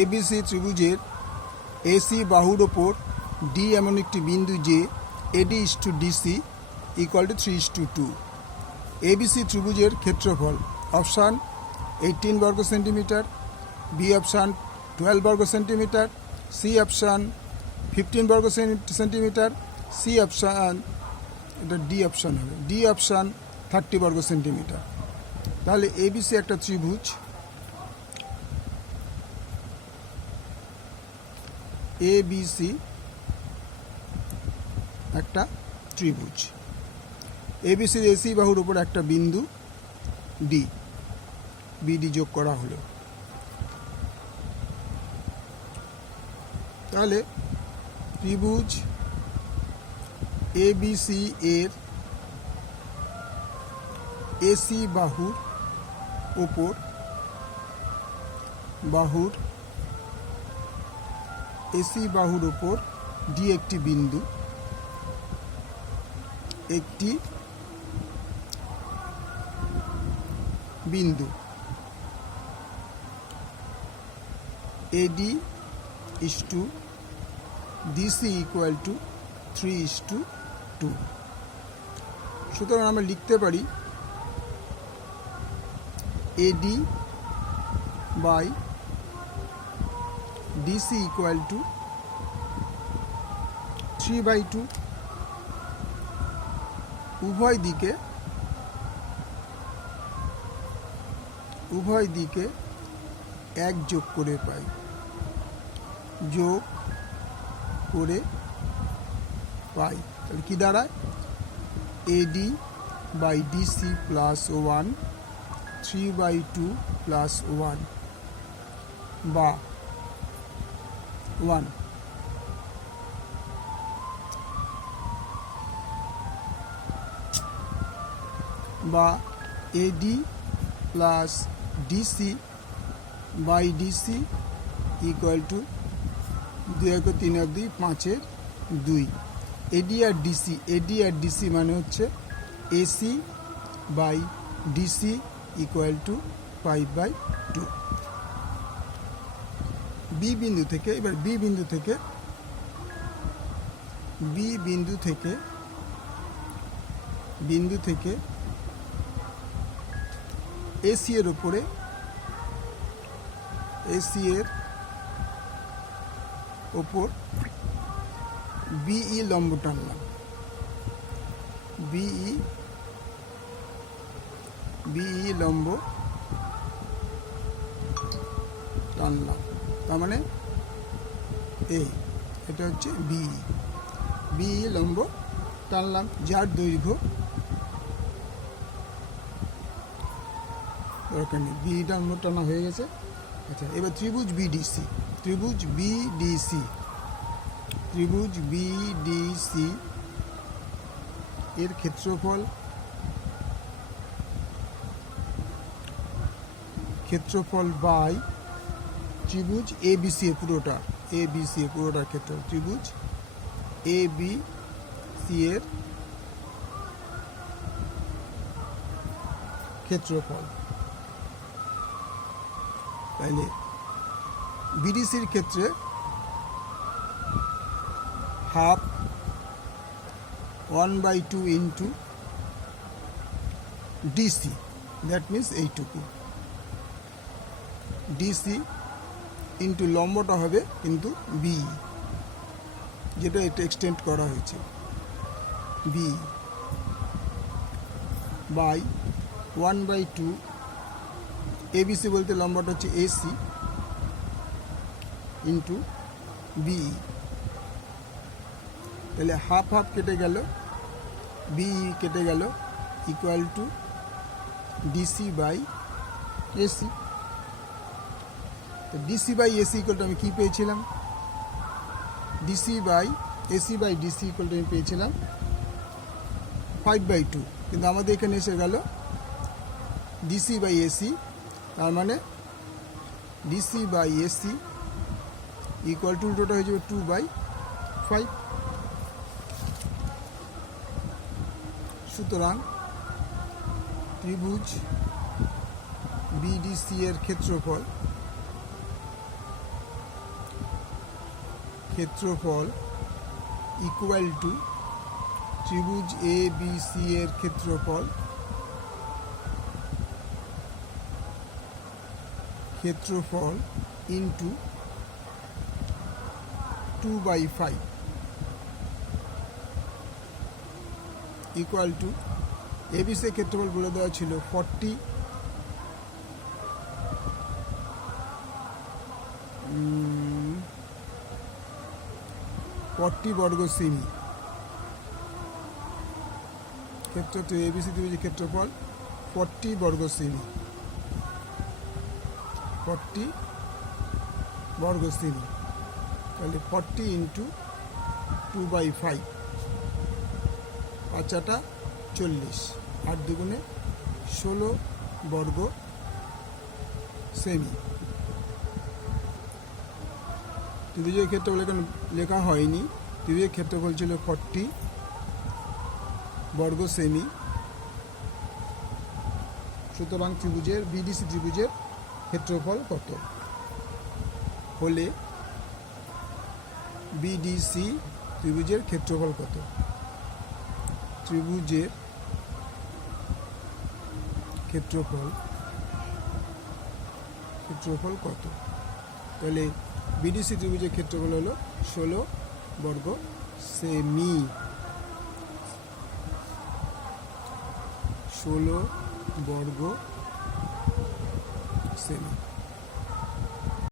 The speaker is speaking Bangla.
এবিসি ত্রিভুজের এসি বাহুর ওপর ডি এমন একটি বিন্দু যে AD is to DC equal to 3:2। ABC ত্রিভুজের ক্ষেত্রফল অপশান 18 বর্গ সেন্টিমিটার, বি অপশান 12 বর্গ সেন্টিমিটার, সি অপশান 15 বর্গ সেন্টিমিটার, সি অপশান এটা ডি অপশান হবে, ডি অপশান 30 বর্গ সেন্টিমিটার। তাহলে এবিসি একটা ত্রিভুজ, এবিসি একটা ত্রিভুজ। এবিসির এসি বাহুর উপর একটা বিন্দু ডি, বিডি যোগ করা হলো। তাহলে ত্রিভুজ এবিসি এর এসি বাহুর ওপর এসি বাহুর ওপর ডি একটি বিন্দু, AD is to DC equal to 3:2। সুতরাং আমরা লিখতে পারি AD by DC equal to 3/2। উভয় দিকে 1 যোগ করে পাই, তাহলে কি দাঁড়ায় AD by DC plus 1 3/2 plus 1 বা 1। বা AD plus DC by DC equal to 2-3-5-2। AD আর ডিসি মানে হচ্ছে AC by DC equal to 5/2। B বিন্দু থেকে এবার বি বিন্দু থেকে এসি এর উপরে বিই লম্ব টানলাম, তার মানে এটা হচ্ছে বিই লম্ব টানলাম, যার দৈর্ঘ্য দরকার নেই, বি লম্ব টানা হয়ে গেছে। আচ্ছা, এবার ত্রিভুজ বিডিসি এর ক্ষেত্রফল বাই ত্রিভুজ এবিসি এর পুরোটার ক্ষেত্রফল, ত্রিভুজ এবিসি এর ক্ষেত্রফল। তাইলে বিডিসির ক্ষেত্রে half 1/2 into DC, that means এইটুকু, ডিসি ইন্টু লম্বটা হবে কিন্তু বি, যেটা এটা এক্সটেন্ড করা হয়েছে, বি বাই 1/2 এবিসি বলতে লম্বটা হচ্ছে এসি ইন্টু বি। তাহলে হাফ কেটে গেল, বি কেটে গেল, equal to DC by AC. তো DC by AC equal to আমি কী পেয়েছিলাম, AC by DC equal to আমি পেয়েছিলাম 5/2, কিন্তু আমাদের এখানে এসে গেল ডিসি বাই এসি, তার মানে DC by AC equal to উল্টোটা হয়ে যাবে 2/5। সুতরাং ত্রিভুজ বিডিসি এর ক্ষেত্রফল ক্ষেত্রফল ইকুয়াল টু ত্রিভুজ এ বি সি এর ক্ষেত্রফল ইন্টু 2/5 ইকুয়াল টু এবিসি এর ক্ষেত্রফল বলে দেওয়া ছিল 40 বর্গ সেমি। ক্ষেত্রফল এবিসি ত্রিভুজের ক্ষেত্রফল 40 বর্গ সেমি, 40 বর্গ সেমি। তাহলে 40 ইন্টু 2/5, 5 40, 8 দুগুণে 16 বর্গ সেমি। ত্রিভুজের ক্ষেত্রফল এখানে লেখা হয়নি, ত্রিভুজের ক্ষেত্রফল ছিল 40 বর্গ সেমি। সুতরাং ত্রিভুজের বিডিসি ত্রিভুজের ক্ষেত্রফল কত হলে বিডিসি ত্রিভুজের ক্ষেত্রফল কত? ত্রিভুজের ক্ষেত্রফল কত? তাহলে বিডিসি ত্রিভুজের ক্ষেত্রফল হলো 16 বর্গ সেমি। 16 বর্গ সেমি।